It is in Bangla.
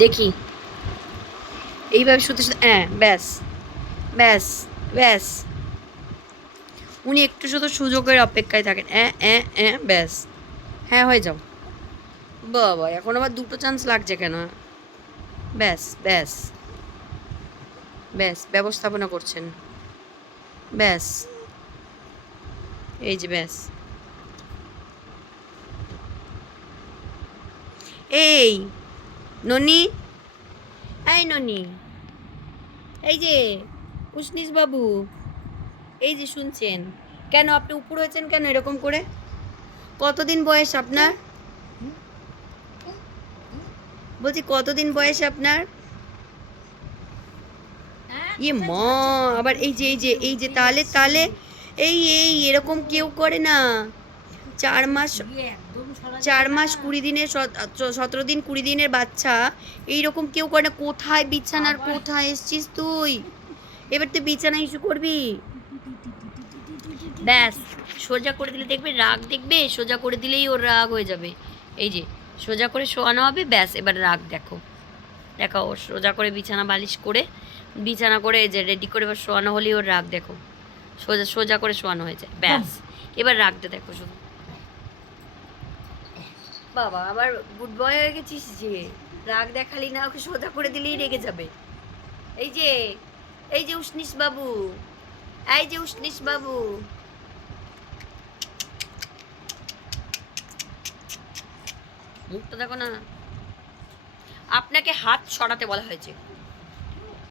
দেখি এইভাবে শুতে শুতে হ্যাঁ ব্যাস ব্যাস ব্যাস উনি একটু শুধু সুযোগের অপেক্ষায় থাকেন ব্যাস হ্যাঁ হয়ে যাও বাবা এখন আবার দুটো চান্স লাগছে কেন ব্যাস ব্যাস ব্যাস ব্যবস্থাপনা করছেন ব্যাস এই যে ব্যাস এই ননি এই ননি এই যে উষ্ণিস বাবু এই যে শুনছেন কেন আপনি উপর হয়েছেন কেন এরকম করে কতদিন বয়স আপনার বলছি কতদিন বয়স আপনার ইয়ে মা আবার এই যে তাহলে তাহলে এই এরকম কেউ করে না 4 মাস 4 মাস 20 দিনের 17 দিন 20 দিনের বাচ্চা এইরকম কেউ করে না কোথায় বিছানার কোথায় এসছিস তুই এবার তুই বিছানা ইস্যু করবি ব্যাস সোজা করে দিলে দেখবে রাগ দেখবে সোজা করে দিলেই ওর রাগ হয়ে যাবে এই যে সোজা করে শোয়ানো হবে ব্যাস এবার রাগ দেখো দেখো ও সোজা করে বিছানা বালিশ করে বিছানা করে এই যে রেডি করে এবার শোয়ানো হলেই ওর রাগ দেখো সোজা সোজা করে শোয়ানো হয়ে যায় ব্যাস এবার রাগটা দেখো শুধু বাবা আবার গুড বয় হয়ে গেছিস যে রাগ দেখালি না ওকে সোজা করে দিলেই রেগে যাবে এই যে এই যে উষ্ণিস বাবু এই যে উষ্ণিস বাবু মুখটা দেখো না আপনাকে হাত সরাতে বলা হয়েছে